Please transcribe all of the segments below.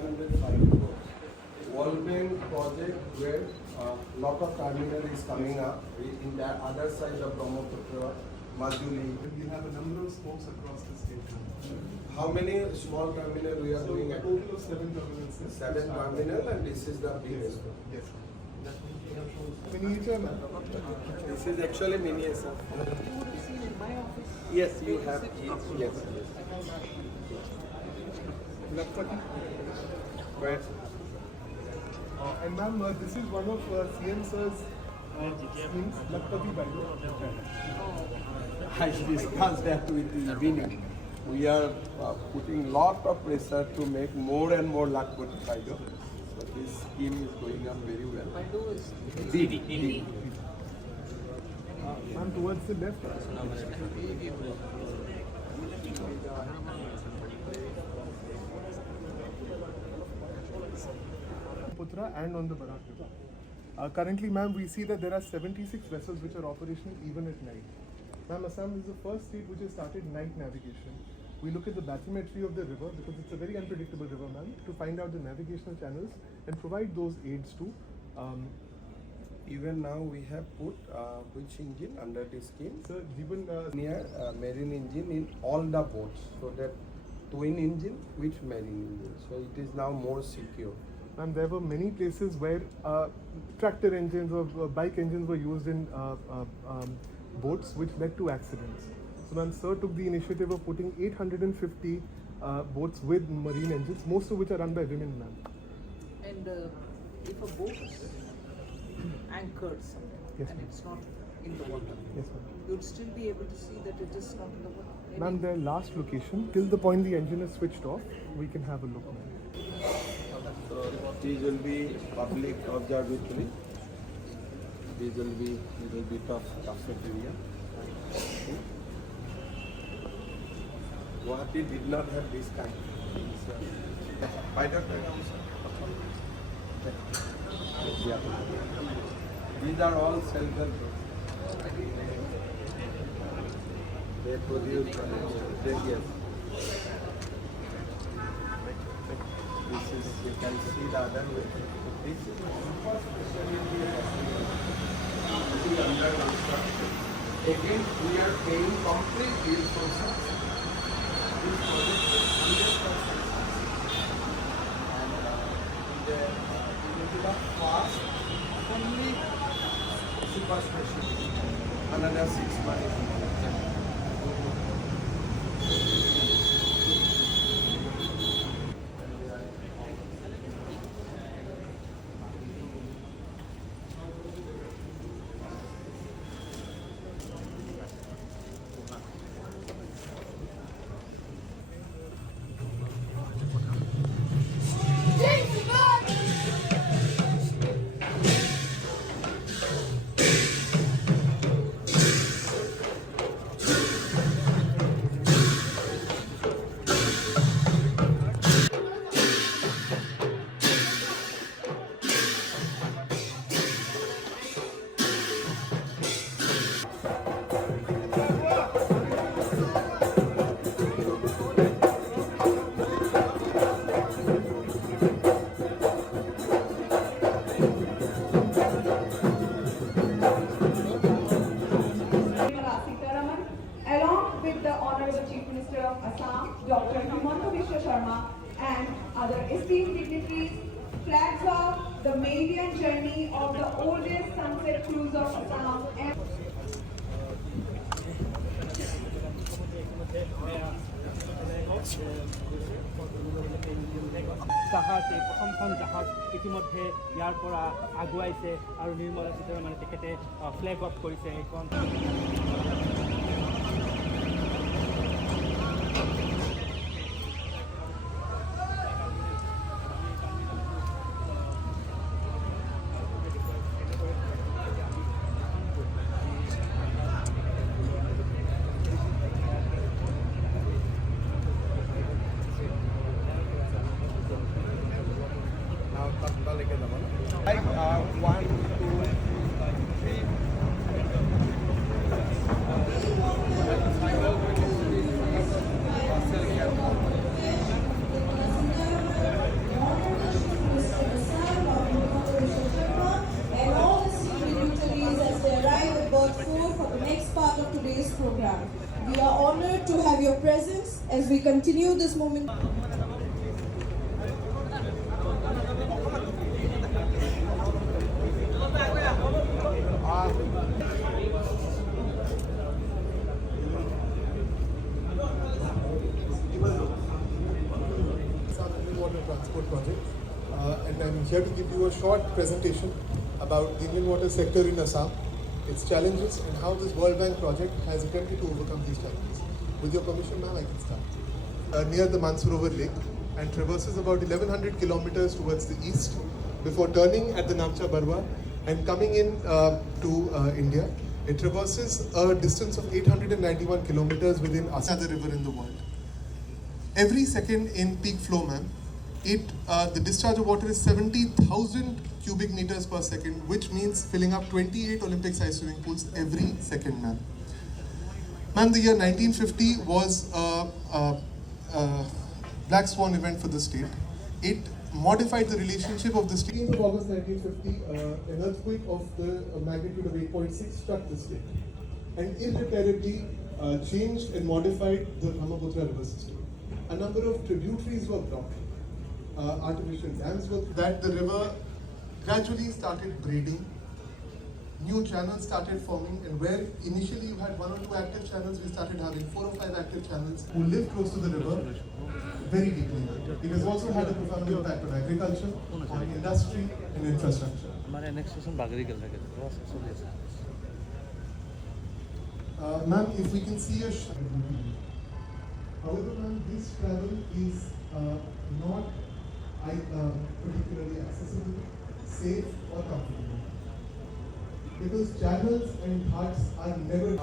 705 crores. World Bank project where lot of terminal is coming up in the other side of Brahmaputra, Majuli. We have a number of spokes across the state. How many small terminal we are doing A at total of 7 terminals. 7 terminal, and this is the biggest. Yes. Miniature. This is actually miniature. Yes, you have. Yes. Where? And ma'am, this is one of CM sir's schemes, Lakpati Baido. I discussed that with Vinny. We are putting lot of pressure to make more and more Lakpati Baido. So this scheme is going on very well. Baido is D. Ma'am, towards the left. Putra and on the Barak River. Currently, ma'am, we see that there are 76 vessels which are operational even at night. Ma'am, Assam is the first state which has started night navigation. We look at the bathymetry of the river because it's a very unpredictable river, ma'am, to find out the navigational channels and provide those aids to. Even now we have put which engine under this scheme? Sir, Jeevan, Near marine engine in all the boats. So that twin engine, which marine engine? So it is now more secure. ma'am, there were many places where tractor engines or bike engines were used in boats, which led to accidents. So, ma'am, sir took the initiative of putting 850 boats with marine engines, most of which are run by women, ma'am. and if a boat is anchored somewhere Yes, and ma'am. it's not in the water, Yes, ma'am. you'd still be able to see that it is not in the water. Maybe Ma'am, their last location, till the point the engine is switched off, we can have a look, ma'am. So these will be public observatory. These will be little bit of cafeteria. Guwahati did not have this kind. By the yeah. These are all self-help groups. They produce yes. This is, you can see the other way. This is under construction. Again, we are paying complete bill for success. This project is 100% and it will be the fast, only super specialty. Another 6 months. Along with the Honorable Chief Minister of Assam, Dr. Himanta Biswa Sharma, and other esteemed dignitaries, flags off the maiden journey of the oldest sunset cruise of Assam. জাহাজ এই প্ৰথমখন জাহাজ ইতিমধ্যে ইয়াৰ পৰা আগুৱাইছে আৰু নিৰ্মলা সীতাৰমণে তেখেতে flag off কৰিছে এইখন Like 1, 2, 3. presence as we continue this moment. Water Transport Project, and I'm here to give you a short presentation about the Indian water sector in Assam, its challenges, and how this World Bank project has attempted to overcome these challenges. With your permission, ma'am, I can start. Near the Mansarovar Lake and traverses about 1100 kilometers towards the east before turning at the Namcha Barwa and coming in to India. It traverses a distance of 891 kilometers within Assam, the river in the world. Every second in peak flow, ma'am, the discharge of water is 70,000 cubic meters per second, which means filling up 28 Olympic-sized swimming pools every second, ma'am. Ma'am, the year 1950 was a black swan event for the state. It modified the relationship of the state. 18th of August 1950, an earthquake of the magnitude of 8.6 struck the state and irreparably changed and modified the Brahmaputra river system. A number of tributaries were blocked. Artificial dams were that the river gradually started breeding. New channels started forming, and where initially you had 1 or 2 active channels, we started having 4 or 5 active channels who live close to the river very deeply. It has also had a profound impact on agriculture, on industry and infrastructure. Ma'am, if we can see a however, ma'am, this travel is not particularly accessible, safe or comfortable. Because channels and ghats are never...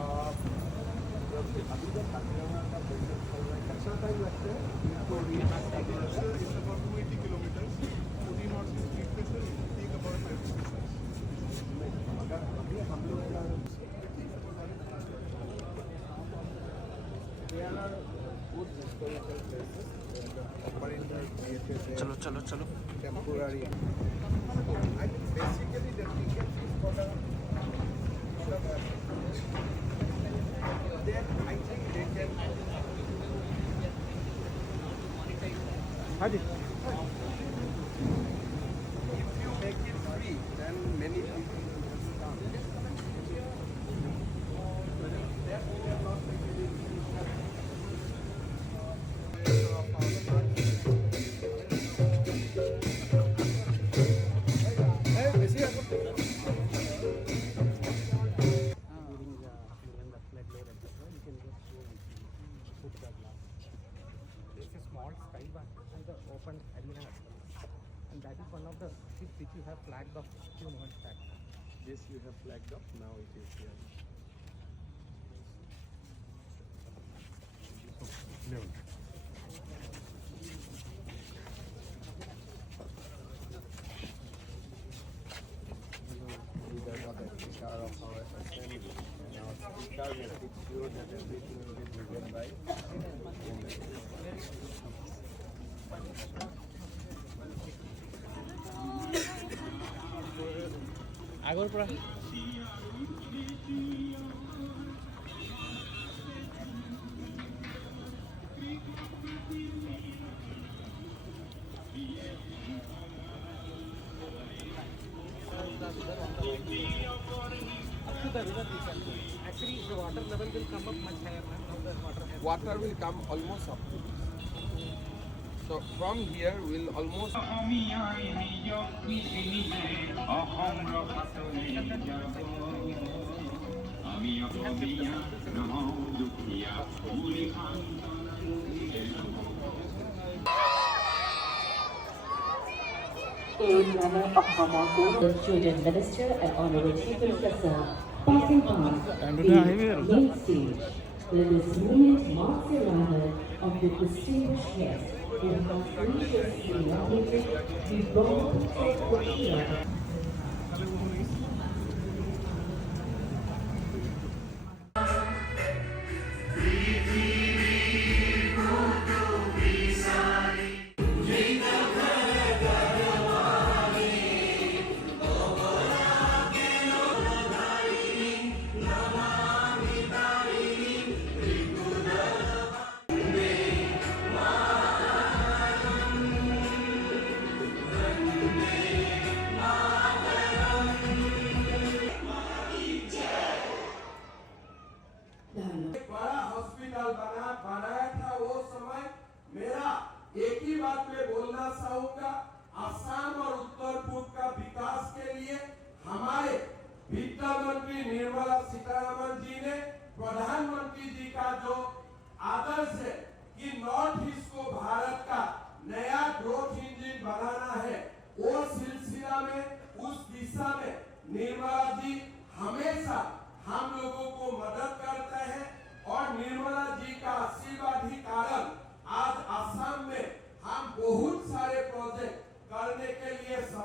चलो चलो चलो temporary. I think basically the ticket is for the then I think they can Hadi. if you make it free then many people will come. That we are not making it free. Open arena as well. And that is one of the ships which you have flagged off few months back. This you have flagged up, now it is here. These are the speaker of our assembly, and our speaker makes it sure that everything will be driven by আগৰ পৰা actually the water level will come up much higher now. Now the water water will come almost up to this. So from here we'll almost In honor of Hamaku, the Student Minister and Honorable Chief Minister, passing past the main stage, where this moment marks the arrival of the distinguished guest who has graciously inaugurated the Brahmaputra River.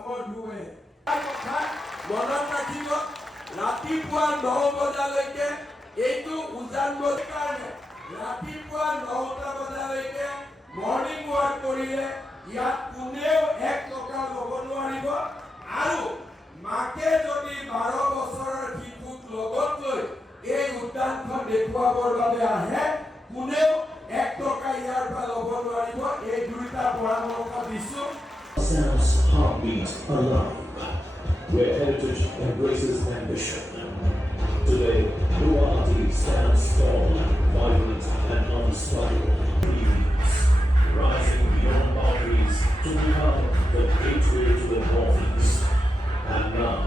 সমধুৱে কথা মনত ৰাখিব ৰাতিপুৱা 9 বজালৈকে এইটো উজান বজাৰ কাৰণে ৰাতিপুৱা 9টা বজালৈকে মৰ্ণিং ৱাক কৰিলে ইয়াত কোনেও 1 টকা ল'ব নোৱাৰিব আৰু মাকে যদি 12 বছৰৰ শিশুক লগত লৈ এই উদ্যানখন দেখুৱাবৰ বাবে আহে কোনেও 1 টকা ইয়াৰ পৰা ল'ব নোৱাৰিব এই দুইটা পৰামৰ্শ দিছো Sam's heartbeat alive, where heritage embraces ambition. Today, Guwahati stands tall, vibrant and unstoppable. Dreams rising beyond boundaries to become the gateway to the northeast. And now,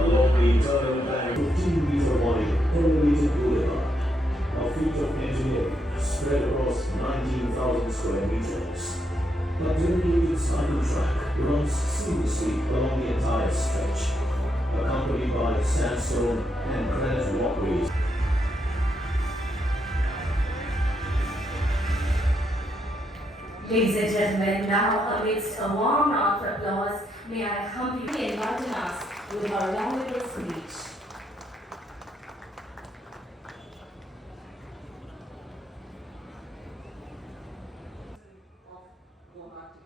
along the eternal bank, 15-meter wide elevated boulevard, a feat of engineering spread across 19,000 square meters. A dedicated cycle track runs seamlessly along the entire stretch, accompanied by sandstone and granite walkways. Ladies and gentlemen, now amidst a warm round of applause, may I humbly enlighten us with our valuable speech. Of Guwahati.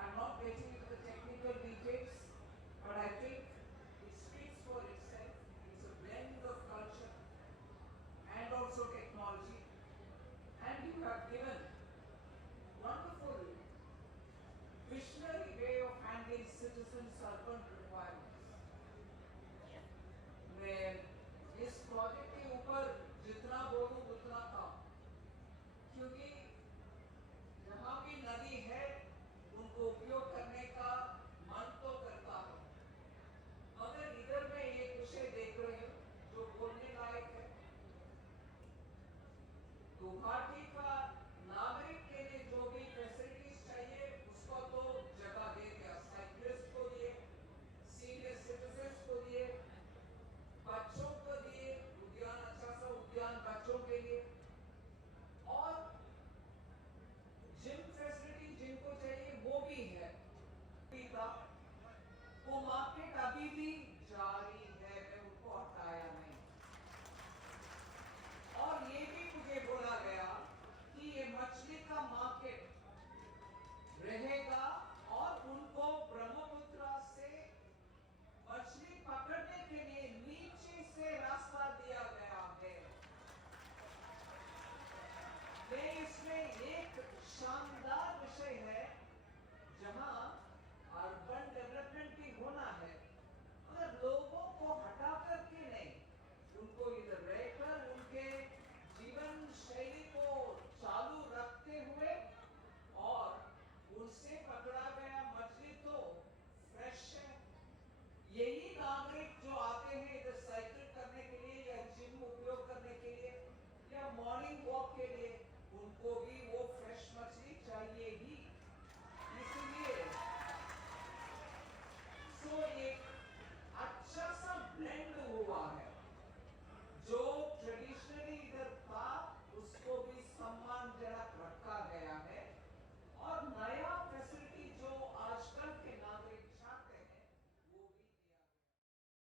I'm not getting into the technical details, but I think it speaks for itself. It's a blend of culture and also technology. And you have given wonderful visionary way of handling citizens' urban requirements. मैं इस project के ऊपर जितना बोलूं उतना कम, क्योंकि जहाँ भी नदी है उनको उपयोग करने का मन तो करता है, मगर इधर मैं एक विषय देख रही हूँ जो बोलने लायक है। गुवाहाटी का नागरिक के लिए जो भी फैसिलिटीज चाहिए उसको तो जगह दे दिया, साइक्लिस्ट को दिए, सीनियर सिटीजन्स को दिए, बच्चों को दिए उद्यान, अच्छा सा उद्यान बच्चों के लिए, और जिम फैसिलिटी जिनको चाहिए वो भी है। वो मार्केट अभी भी जारी